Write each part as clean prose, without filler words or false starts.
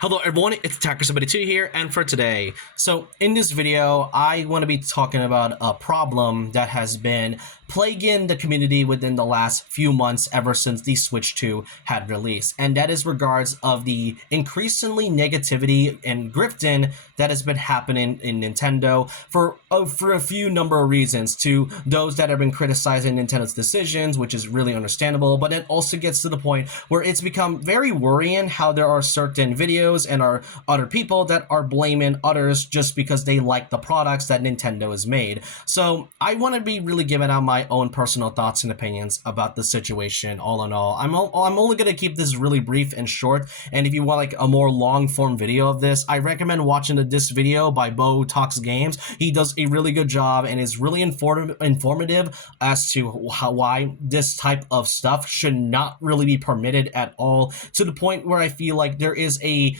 Hello everyone, it's Attacker72 here, and for today, in this video, I want to be talking about a problem that has been plaguing the community within the last few months ever since the Switch 2 had released, and that is regards of the increasingly negativity and grifting that has been happening in Nintendo for a few number of reasons. To those that have been criticizing Nintendo's decisions, which is really understandable, but it also gets to the point where it's become very worrying how there are certain videos and are other people that are blaming others just because they like the products that Nintendo has made. So I want to be really giving out my own personal thoughts and opinions about the situation. All in all, I'm only going to keep this really brief and short, and if you want like a more long form video of this, I recommend watching this video by Bo Talks Games. He does a really good job and is really informative as to why this type of stuff should not really be permitted at all, to the point where I feel like there is a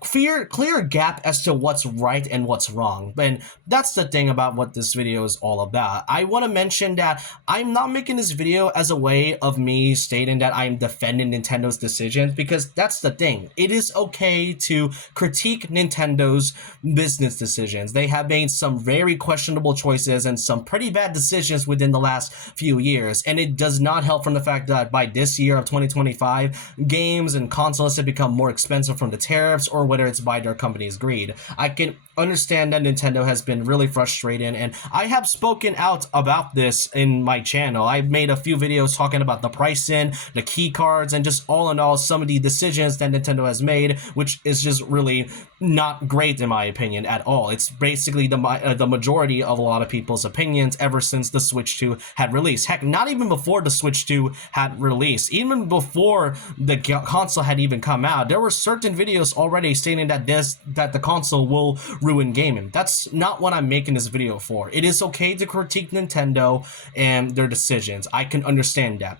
clear gap as to what's right and what's wrong. And that's the thing about what this video is all about. I want to mention that I'm not making this video as a way of me stating that I'm defending Nintendo's decisions, because that's the thing. It is okay to critique Nintendo's business decisions. They have made some very questionable choices and some pretty bad decisions within the last few years, and it does not help from the fact that by this year of 2025, games and consoles have become more expensive from the tariffs, or whether it's by their company's greed. I can understand that Nintendo has been really frustrating, and I have spoken out about this in my channel. I've made a few videos talking about the pricing, the key cards, and just all in all some of the decisions that Nintendo has made, which is just really not great in my opinion at all. It's basically the majority of a lot of people's opinions ever since the Switch 2 had released. Heck, not even before the Switch 2 had released, even before the console had even come out, there were certain videos already stating that the console will ruin gaming. That's not what I'm making this video for. It is okay to critique Nintendo and their decisions. I can understand that.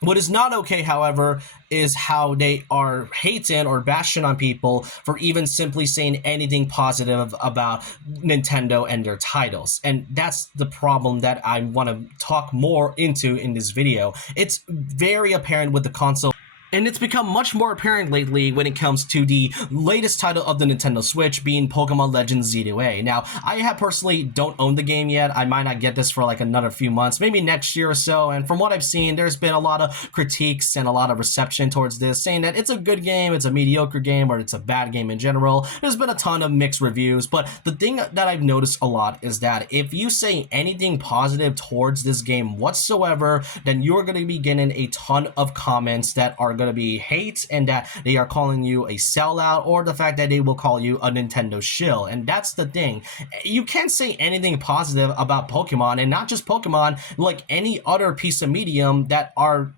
What is not okay, however, is how they are hating or bashing on people for even simply saying anything positive about Nintendo and their titles. And that's the problem that I want to talk more into in this video. It's very apparent with the console. And it's become much more apparent lately when it comes to the latest title of the Nintendo Switch, being Pokemon Legends Z2A. Now, I personally don't own the game yet. I might not get this for like another few months, maybe next year or so. And from what I've seen, there's been a lot of critiques and a lot of reception towards this, saying that it's a good game, it's a mediocre game, or it's a bad game in general. There's been a ton of mixed reviews, but the thing that I've noticed a lot is that if you say anything positive towards this game whatsoever, then you're going to be getting a ton of comments that are going to be hate, and that they are calling you a sellout, or the fact that they will call you a Nintendo shill. And that's the thing. You can't say anything positive about Pokemon, and not just Pokemon, like any other piece of medium that are,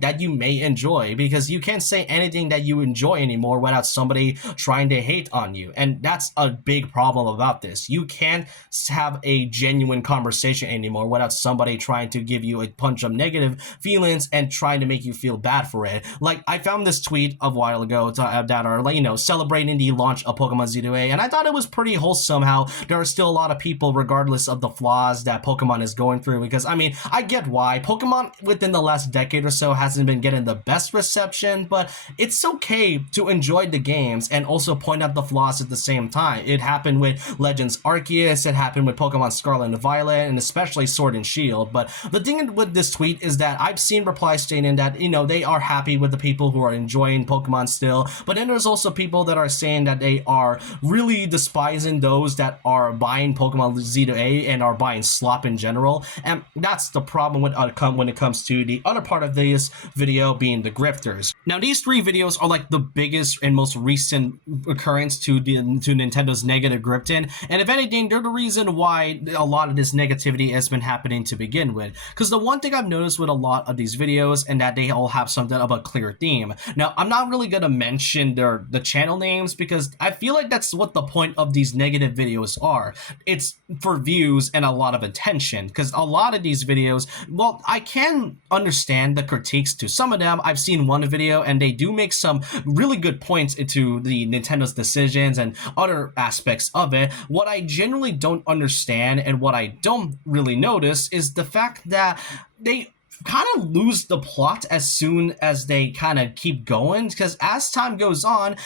that you may enjoy, because you can't say anything that you enjoy anymore without somebody trying to hate on you. And that's a big problem about this. You can't have a genuine conversation anymore without somebody trying to give you a bunch of negative feelings and trying to make you feel bad for it. Like, I found this tweet a while ago that are, like, celebrating the launch of Pokemon Z2A, and I thought it was pretty wholesome how there are still a lot of people, regardless of the flaws that Pokemon is going through, because, I mean, I get why. Pokemon, within the last decade or so, hasn't been getting the best reception, but it's okay to enjoy the games and also point out the flaws at the same time. It happened with Legends Arceus, it happened with Pokemon Scarlet and Violet, and especially Sword and Shield. But the thing with this tweet is that I've seen replies stating that, they are happy with the people who are enjoying Pokemon still, but then there's also people that are saying that they are really despising those that are buying Pokemon Z2A and are buying slop in general. And that's the problem when it comes to the other part of this video, being the grifters. Now, these three videos are like the biggest and most recent occurrence to Nintendo's negative grifting, and if anything, they're the reason why a lot of this negativity has been happening to begin with. Because the one thing I've noticed with a lot of these videos, and that they all have something of a clear theme. Now, I'm not really gonna mention the channel names, because I feel like that's what the point of these negative videos are. It's for views and a lot of attention, because a lot of these videos, well, I can understand the critiques to some of them. I've seen one video and they do make some really good points into the Nintendo's decisions and other aspects of it. What I generally don't understand, and what I don't really notice, is the fact that they kind of lose the plot as soon as they kind of keep going, because as time goes on,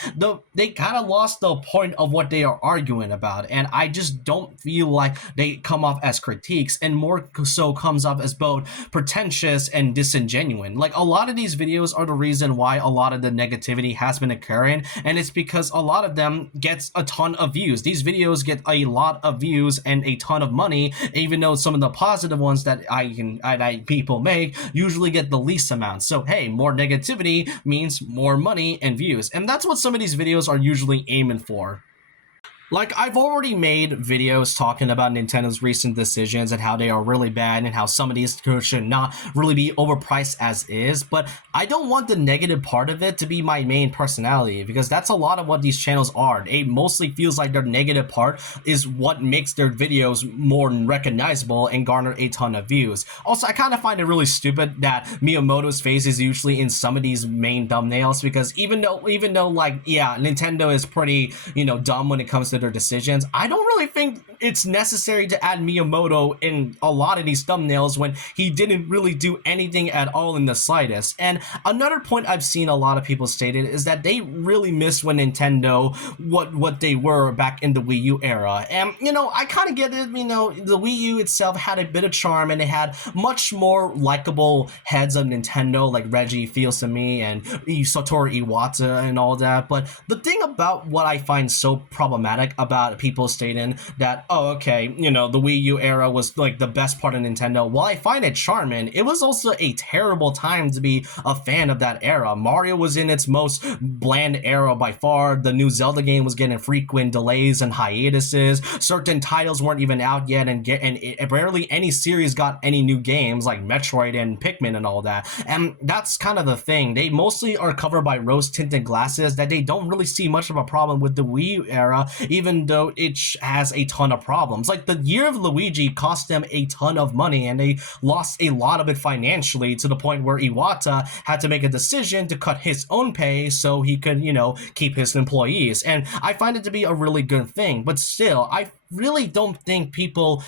they kind of lost the point of what they are arguing about, and I just don't feel like they come off as critiques, and more so comes off as both pretentious and disingenuous. Like, a lot of these videos are the reason why a lot of the negativity has been occurring, and it's because a lot of them gets a ton of views. These videos get a lot of views and a ton of money, even though some of the positive ones that people make usually get the least amount. So hey, more negativity means more money and views, and that's what some of these videos are usually aiming for. Like, I've already made videos talking about Nintendo's recent decisions and how they are really bad and how some of these should not really be overpriced as is, but I don't want the negative part of it to be my main personality, because that's a lot of what these channels are. It mostly feels like their negative part is what makes their videos more recognizable and garner a ton of views. Also, I kind of find it really stupid that Miyamoto's face is usually in some of these main thumbnails, because even though like, yeah, Nintendo is pretty, dumb when it comes to their decisions, I don't really think it's necessary to add Miyamoto in a lot of these thumbnails when he didn't really do anything at all in the slightest. And another point I've seen a lot of people stated is that they really miss when Nintendo what they were back in the Wii U era. And I kind of get it. The Wii U itself had a bit of charm, and it had much more likable heads of Nintendo, like Reggie Fils-Aimé and Satoru Iwata and all that. But the thing about what I find so problematic about people stating that, oh, okay, the Wii U era was like the best part of Nintendo, while I find it charming, it was also a terrible time to be a fan of that era. Mario was in its most bland era by far. The new Zelda game was getting frequent delays and hiatuses. Certain titles weren't even out yet, and rarely any series got any new games, like Metroid and Pikmin and all that. And that's kind of the thing. They mostly are covered by rose-tinted glasses that they don't really see much of a problem with the Wii U era, even though it has a ton of problems. Like, the Year of Luigi cost them a ton of money, and they lost a lot of it financially, to the point where Iwata had to make a decision to cut his own pay so he could, keep his employees. And I find it to be a really good thing, but still, I really don't think people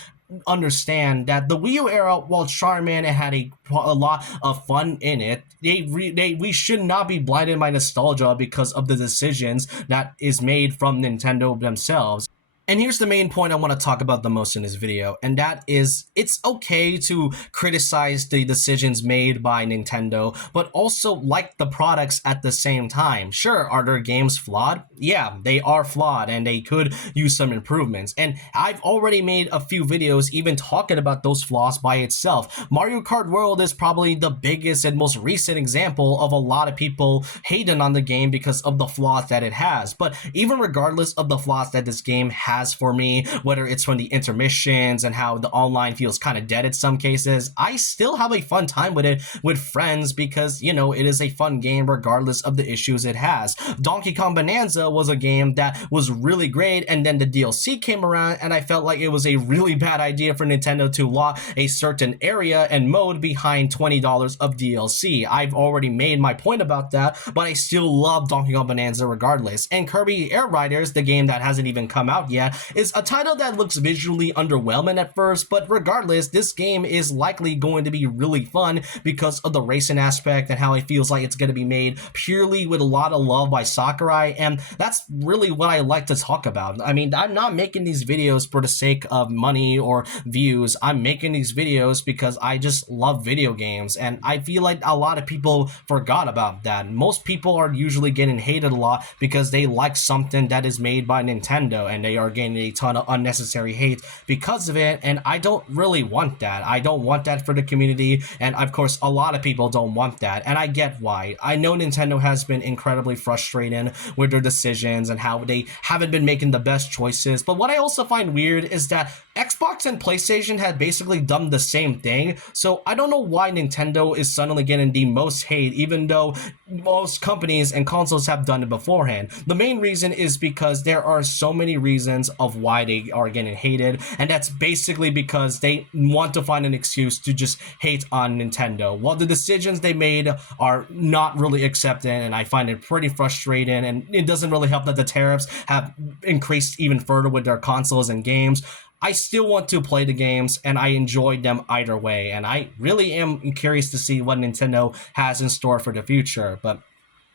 understand that the Wii U era, while charming, it had a lot of fun in it. We should not be blinded by nostalgia because of the decisions that is made from Nintendo themselves. And here's the main point I want to talk about the most in this video, and that is, it's okay to criticize the decisions made by Nintendo, but also like the products at the same time. Sure, are their games flawed? Yeah, they are flawed, and they could use some improvements. And I've already made a few videos even talking about those flaws by itself. Mario Kart World is probably the biggest and most recent example of a lot of people hating on the game because of the flaws that it has. But even regardless of the flaws that this game has for me, whether it's from the intermissions and how the online feels kind of dead in some cases, I still have a fun time with it with friends, because it is a fun game regardless of the issues it has. Donkey Kong Bonanza was a game that was really great, and then the DLC came around, and I felt like it was a really bad idea for Nintendo to lock a certain area and mode behind $20 of DLC. I've already made my point about that, but I still love Donkey Kong Bonanza regardless. And Kirby Air Riders, the game that hasn't even come out yet, is a title that looks visually underwhelming at first, but regardless, this game is likely going to be really fun because of the racing aspect and how it feels like it's going to be made purely with a lot of love by Sakurai, and that's really what I like to talk about. I mean, I'm not making these videos for the sake of money or views. I'm making these videos because I just love video games, and I feel like a lot of people forgot about that. Most people are usually getting hated a lot because they like something that is made by Nintendo, and they are getting a ton of unnecessary hate because of it, and I don't really want that. I don't want that for the community, and of course a lot of people don't want that, and I get why. I know Nintendo has been incredibly frustrating with their decisions and how they haven't been making the best choices, but what I also find weird is that Xbox and PlayStation had basically done the same thing, so I don't know why Nintendo is suddenly getting the most hate, even though most companies and consoles have done it beforehand. The main reason is because there are so many reasons of why they are getting hated, and that's basically because they want to find an excuse to just hate on Nintendo. While the decisions they made are not really accepted, and I find it pretty frustrating, and it doesn't really help that the tariffs have increased even further with their consoles and games, I still want to play the games and I enjoyed them either way. And I really am curious to see what Nintendo has in store for the future. But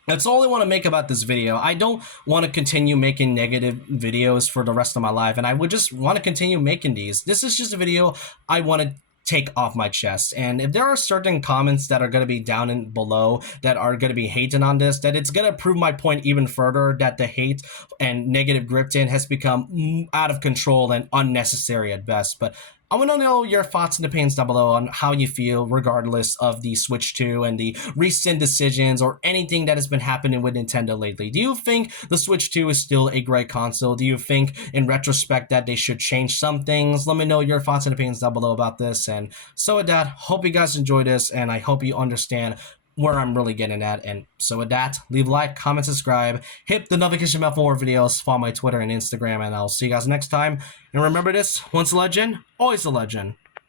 that's all I want to make about this video. I don't want to continue making negative videos for the rest of my life, and I would just want to continue making these. This is just a video I want to take off my chest. And if there are certain comments that are going to be down and below that are going to be hating on this, that it's going to prove my point even further that the hate and negative Gripton has become out of control and unnecessary at best. But I want to know your thoughts and opinions down below on how you feel regardless of the Switch 2 and the recent decisions or anything that has been happening with Nintendo lately. Do you think the Switch 2 is still a great console? Do you think in retrospect that they should change some things? Let me know your thoughts and opinions down below about this. And so with that, hope you guys enjoyed this and I hope you understand where I'm really getting at. And so with that, leave a like, comment, subscribe, hit the notification bell for more videos, follow my Twitter and Instagram, and I'll see you guys next time. And remember this, once a legend, always a legend.